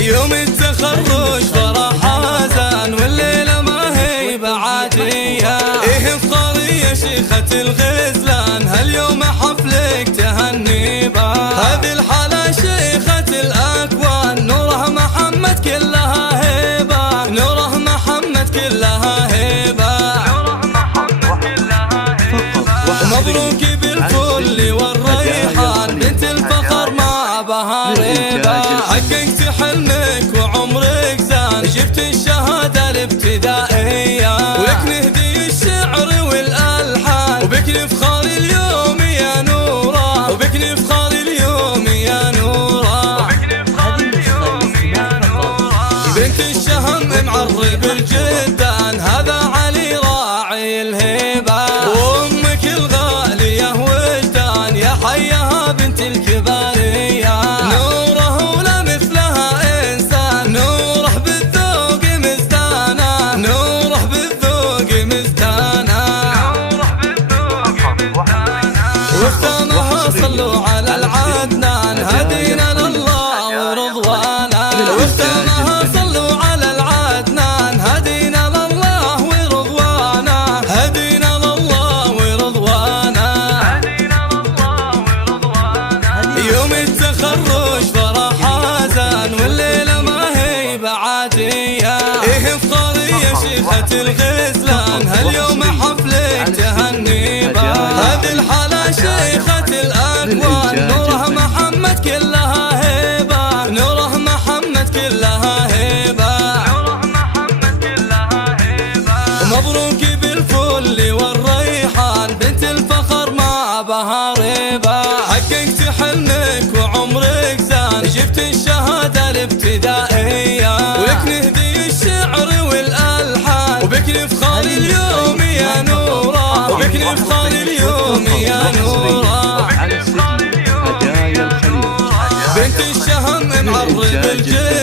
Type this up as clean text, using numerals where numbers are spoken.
يوم التخرج فرح حزن والليلة ما هي بعادية. إيه افطاري يا شيخة الغزلان هاليوم حفلك تهنيبة. هذه الحالة شيخة الأكوان نوره محمد كلها هيبة. نوره محمد كلها هيبة. مبروك بالفل والريحان بنت الفخر مع بهاريبة. حققت حلمك وعمرك زان جبت الشهادة الابتدائية. ولك نهدي الشعر والألحان وبك نفخر اليوم يا نورة. وبك نفخر اليوم يا نورة. بنت الشهم معرب الجدان هذا علي راعي الهيبة. وأمك الغالية وجدان يا حيها بنت الكبارية. نوره ولا مثلها إنسان نوره بالذوق مزدانة. نوره بالذوق مزدانة. واختامها صلوا على العدنان هدينا لله ورضوانا. واختامها صلوا على العدنان هدينا لله ورضوانا. هدينا لله ورضوانا. يوم التخرج فرح حزن والليلة ما هي بعادية. إيه افطاري يا شيخة الغزلان هاليوم حفلك تهنيبة. هذه الحالة شيخة الأكوان نوره محمد كلها هيبة. نوره محمد كلها هيبة. مبروك بالفل والريحان بنت الفخر مع بهاريبة. حققت حلمك وعمرك زان جبت الشهادة الابتدائية. ولك نهدي الشعر والألحان وبك نفخر اليوم يا نورة. وبك نفخر اليوم يا نورة. بنت الشهم معرب الجيل